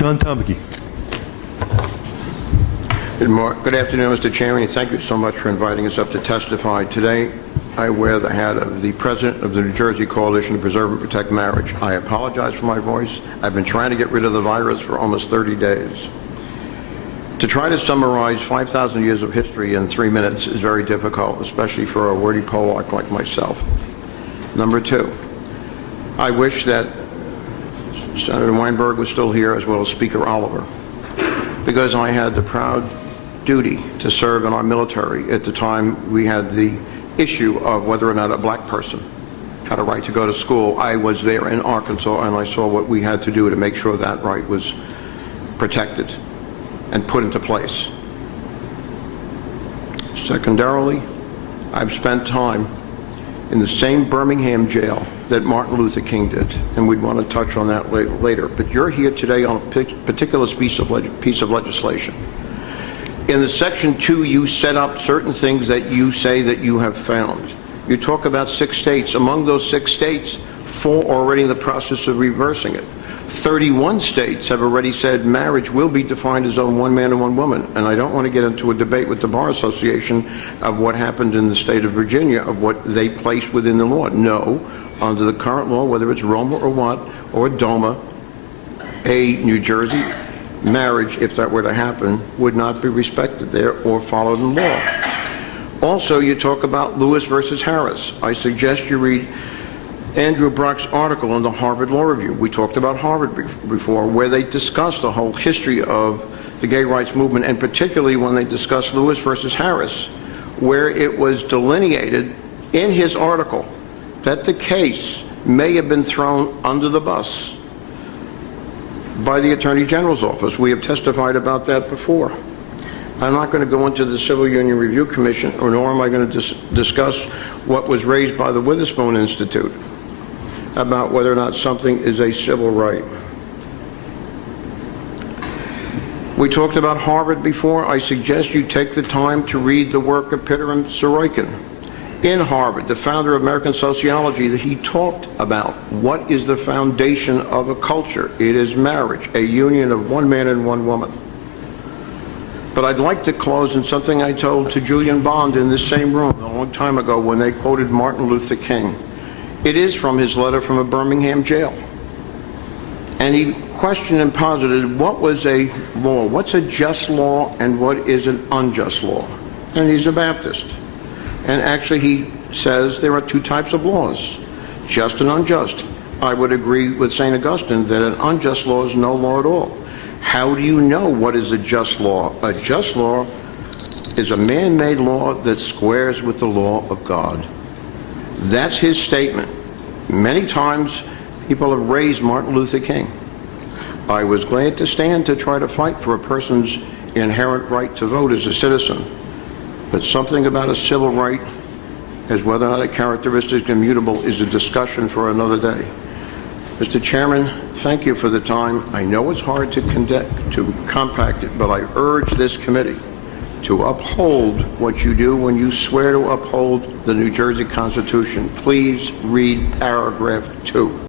John Tomycki. Good afternoon, Mr. Chairman, and thank you so much for inviting us up to testify. Today, I wear the hat of the President of the New Jersey Coalition to Preserve and Protect Marriage. I apologize for my voice. I've been trying to get rid of the virus for almost 30 days. To try to summarize 5,000 years of history in 3 minutes is very difficult, especially for a wordy Polak like myself. Number two, I wish that Senator Weinberg was still here, as well as Speaker Oliver, because I had the proud duty to serve in our military at the time we had the issue of whether or not a black person had a right to go to school. I was there in Arkansas, and I saw what we had to do to make sure that right was protected and put into place. Secondarily, I've spent time in the same Birmingham jail that Martin Luther King did, and we'd want to touch on that later. But you're here today on a particular piece of legislation. In the Section 2, you set up certain things that you say that you have found. You talk about 6 states. Among those 6 states, 4 are already in the process of reversing it. 31 states have already said marriage will be defined as on one man and one woman. And I don't want to get into a debate with the Bar Association of what happened in the state of Virginia, of what they placed within the law. No, under the current law, whether it's Roma or what, or DOMA, a New Jersey marriage, if that were to happen, would not be respected there or followed in law. Also, you talk about Lewis versus Harris. I suggest you read Andrew Brock's article in the Harvard Law Review. We talked about Harvard before, where they discussed the whole history of the gay rights movement, and particularly when they discussed Lewis versus Harris, where it was delineated in his article that the case may have been thrown under the bus by the Attorney General's office. We have testified about that before. I'm not going to go into the Civil Union Review Commission, or nor am I going to discuss what was raised by the Witherspoon Institute about whether or not something is a civil right. We talked about Harvard before. I suggest you take the time to read the work of Peter and Sorokin in Harvard, the founder of American sociology, that he talked about what is the foundation of a culture. It is marriage, a union of one man and one woman. But I'd like to close in something I told to Julian Bond in this same room a long time ago when they quoted Martin Luther King. It is from his letter from a Birmingham jail. And he questioned and posited what was a law, what's a just law and what is an unjust law. And he's a Baptist. And actually he says there are 2 types of laws, just and unjust. I would agree with St. Augustine that an unjust law is no law at all. How do you know what is a just law? A just law is a man-made law that squares with the law of God. That's his statement. Many times people have raised Martin Luther King. I was glad to stand to try to fight for a person's inherent right to vote as a citizen. But something about a civil right, as whether or not a characteristic is immutable, is a discussion for another day. Mr. Chairman, thank you for the time. I know it's hard to compact it, but I urge this committee to uphold what you do when you swear to uphold the New Jersey Constitution. Please read paragraph 2.